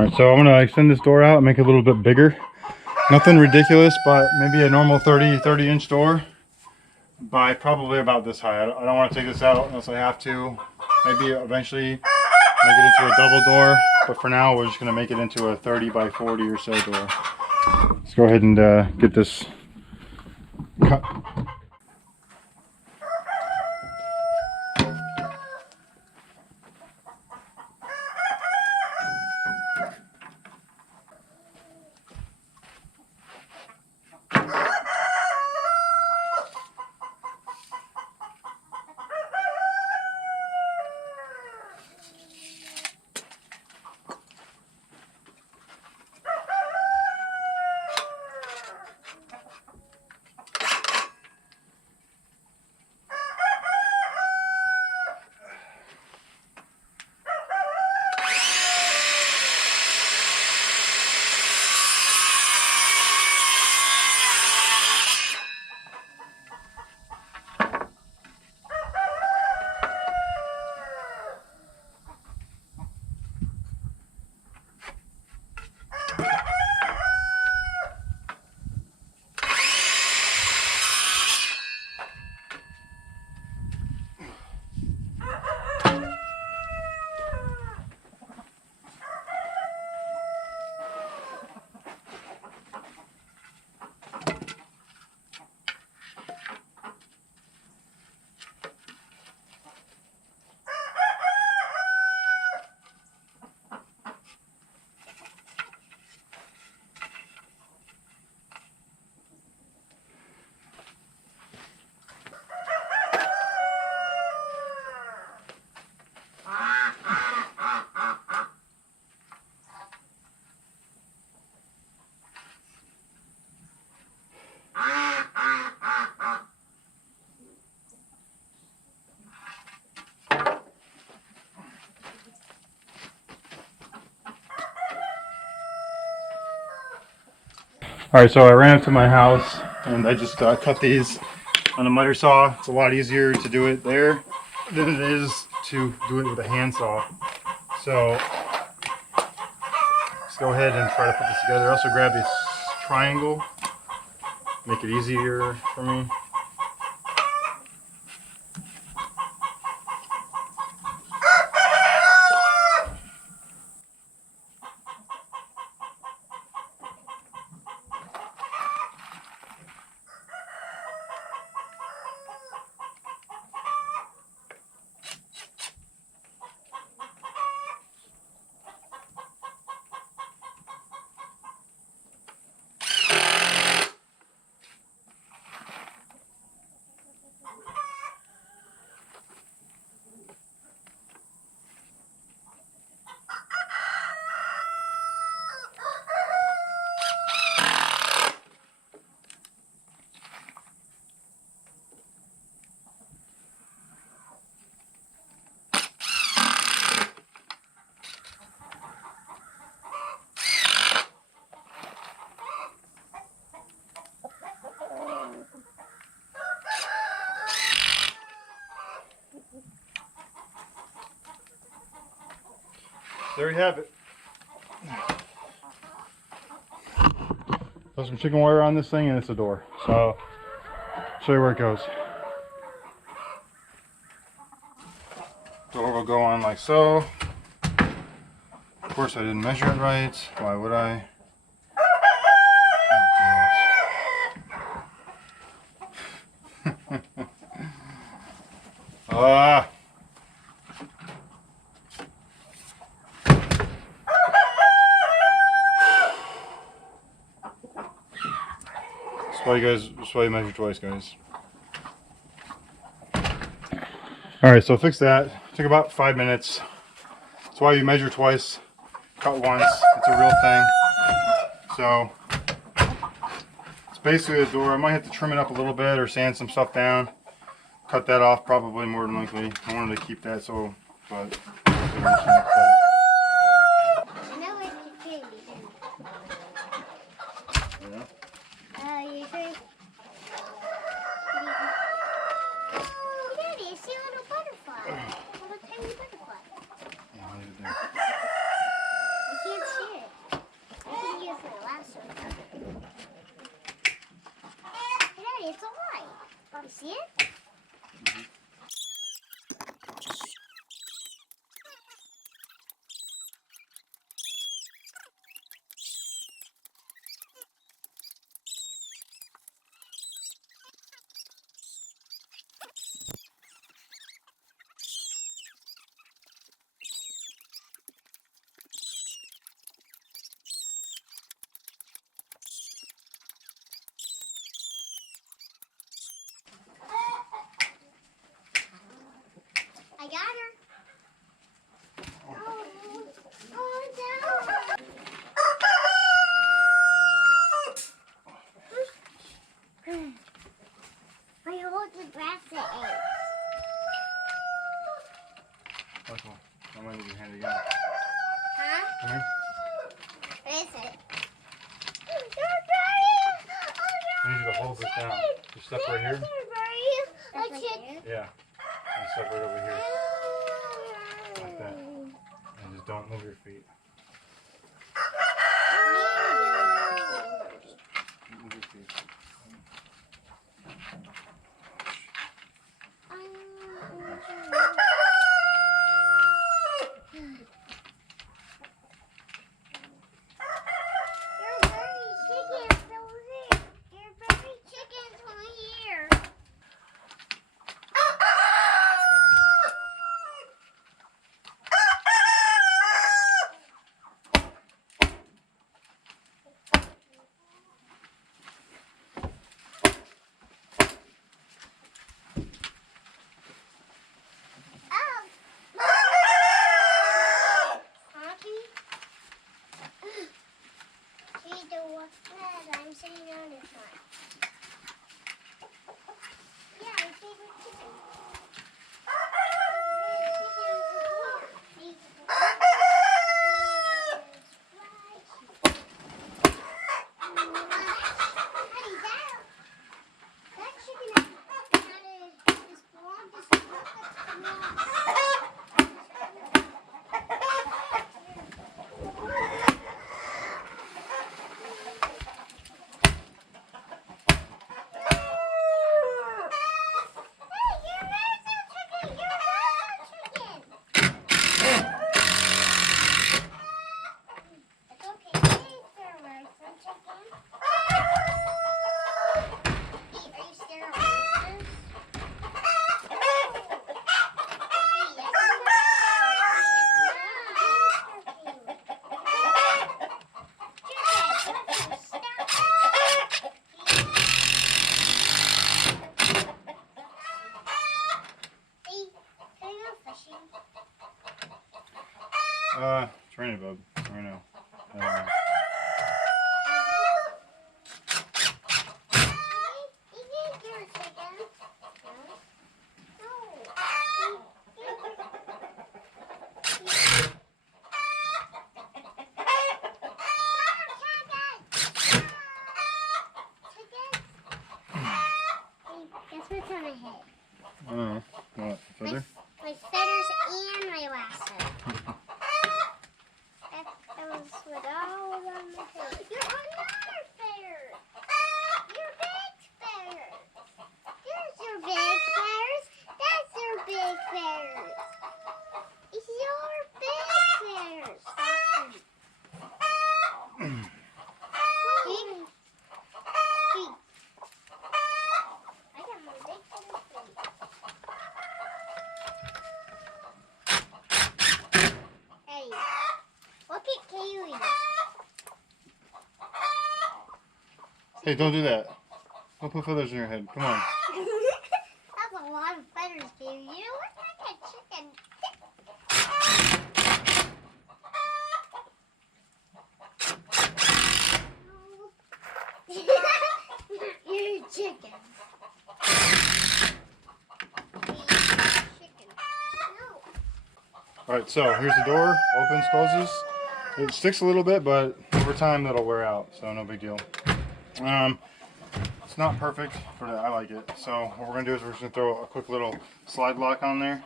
Alright, so I'm gonna extend this door out and make it a little bit bigger. Nothing ridiculous, but maybe a normal 30 inch door by probably about this high. I don't want to take this out unless I have to. Maybe eventually make it into a double door, but for now we're just gonna make it into a 30 by 40 or so door. Let's go ahead and get this cut. Alright, so I ran up to my house and I just cut these on a miter saw. It's a lot easier to do it there than it is to do it with a hand saw. So let's go ahead and try to put this together. I also grabbed this triangle, make it easier for me. There you have it. Put some chicken wire on this thing and it's a door. So, show you where it goes. Door will go on like so. Of course I didn't measure it right. Why would I? Ah. That's why you measure twice, guys. Alright, so fix that. Took about 5 minutes. That's why you measure twice, cut once. It's a real thing. So it's basically the door. I might have to trim it up a little bit or sand some stuff down. Cut that off probably more than likely. I wanted to keep that so, but I can't see it. hand again. Huh? Come here. What is it? I need you to hold this down. You step right here. Yeah. And step right over here. Like that. And just don't move your feet. Don't move your feet. I'm sitting on this one. Yeah, my favorite chicken. Train it, bub. I know. Guess what's on my head? I don't know. What? Feather? My feathers and my lasso. That was what all on my head. You're another feather. Your big feathers. There's your big feathers. That's your big feathers. It's your big feathers. I got my big feathers. Hey, look at Kaylee. Hey, don't do that. Don't put feathers in your head. Come on. That's a lot of feathers, baby. You know what's like a chicken? You're a chicken. Alright, so here's the door. Opens, closes. It sticks a little bit, but over time that'll wear out, so no big deal. It's not perfect, but I like it. So what we're going to do is we're just going to throw a quick little slide lock on there.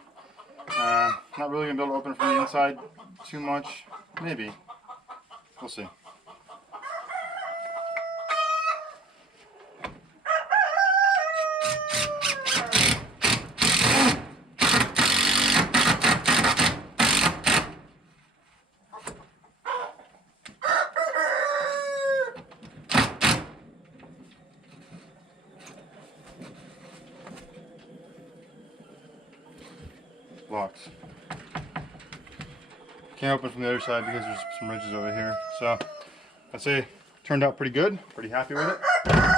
Not really going to be able to open it from the inside too much. Maybe. We'll see. Locks. Can't open from the other side because there's some ridges over here. So I'd say turned out pretty good. Pretty happy with it.